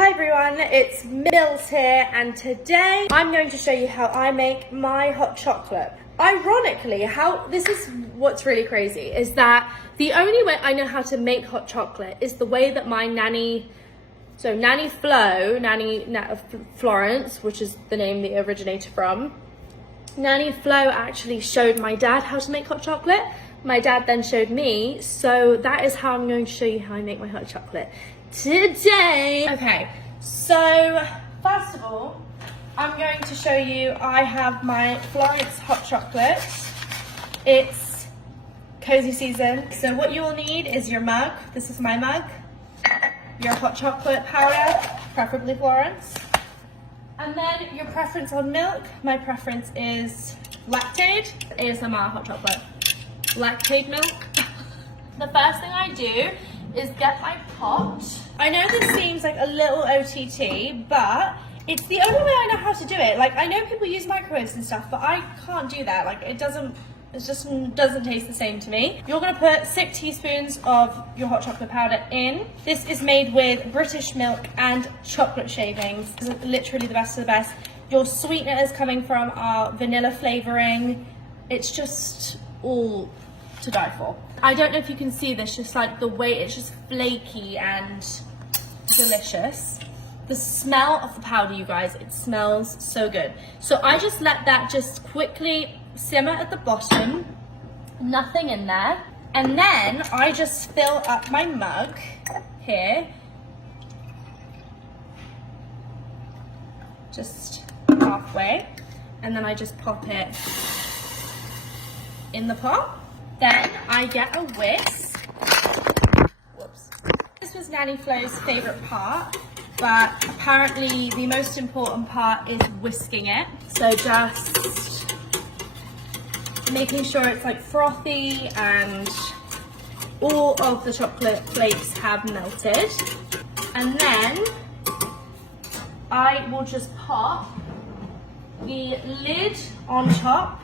Hi everyone, it's Mills here, and today I'm going to show you how I make my hot chocolate. Ironically, this is what's really crazy, is that the only way I know how to make hot chocolate is the way that my nanny Florence, which is the name that it originated from, Nanny Flo actually showed my dad how to make hot chocolate. My dad then showed me, so that is how I'm going to show you how I make my hot chocolate today. Okay, so first of all, I'm going to show you, I have my Florence hot chocolate. It's cozy season. So what you will need is your mug. This is my mug. Your hot chocolate powder, preferably Florence. And then your preference on milk. My preference is lactate. ASMR hot chocolate. Lactate milk. The first thing I do is get my pot. I know this seems like a little OTT, but it's the only way I know how to do it. Like, I know people use microwaves and stuff, but I can't do that. Like, it just doesn't taste the same to me. You're gonna put 6 teaspoons of your hot chocolate powder in. This is made with British milk and chocolate shavings. This is literally the best of the best. Your sweetener is coming from our vanilla flavoring. It's just all to die for. I don't know if you can see this, just like the way it's just flaky and delicious. The smell of the powder, you guys, it smells so good. So I just let that just quickly simmer at the bottom, nothing in there. And then I just fill up my mug here. Just halfway. And then I just pop it in the pot. Then I get a whisk. Whoops. This was Nanny Flo's favorite part, but apparently the most important part is whisking it. So just making sure it's like frothy and all of the chocolate flakes have melted. And then I will just pop the lid on top,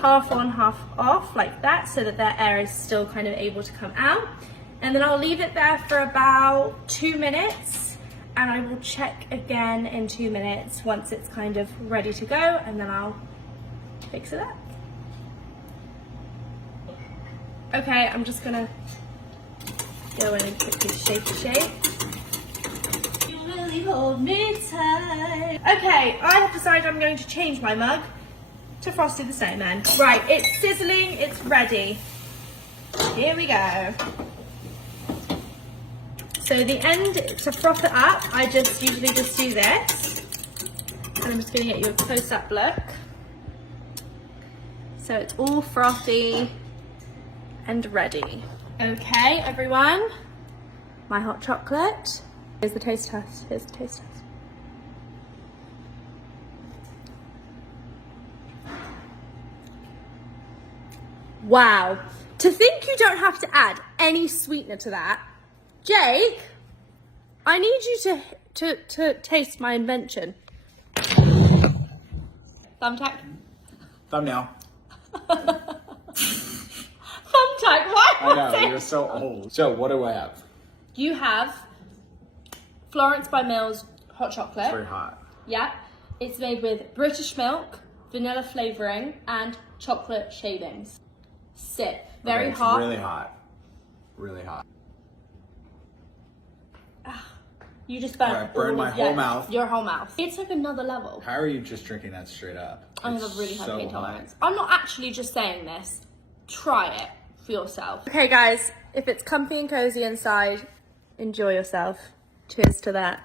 half on, half off, like that, so that the air is still kind of able to come out. And then I'll leave it there for about 2 minutes, and I will check again in 2 minutes once it's kind of ready to go, and then I'll fix it up. Okay, I'm just gonna go in and quickly shake the shape. You really hold me tight. Okay, I have decided I'm going to change my mug to Frosty the Snowman. Right, it's sizzling, it's ready. Here we go. So the end, to froth it up, I usually just do this. And I'm just gonna get you a close-up look. So it's all frothy and ready. Okay, everyone, my hot chocolate. Here's the taste test, here's the taste test. Wow, to think you don't have to add any sweetener to that. Jake, I need you to taste my invention. Thumbtack? Thumbnail. Thumbtack, why? I know, you're so old. So what do I have? You have Florence by Mills hot chocolate. It's very hot. Yeah, it's made with British milk, vanilla flavoring, and chocolate shavings. Sip. Very it's hot. Really hot. Really hot. You just burnt, I burned my whole mouth. Your whole mouth. It's like another level. How are you just drinking that straight up? I have a really high pain tolerance. I'm not actually just saying this. Try it for yourself. Okay guys, if it's comfy and cozy inside, enjoy yourself. Cheers to that.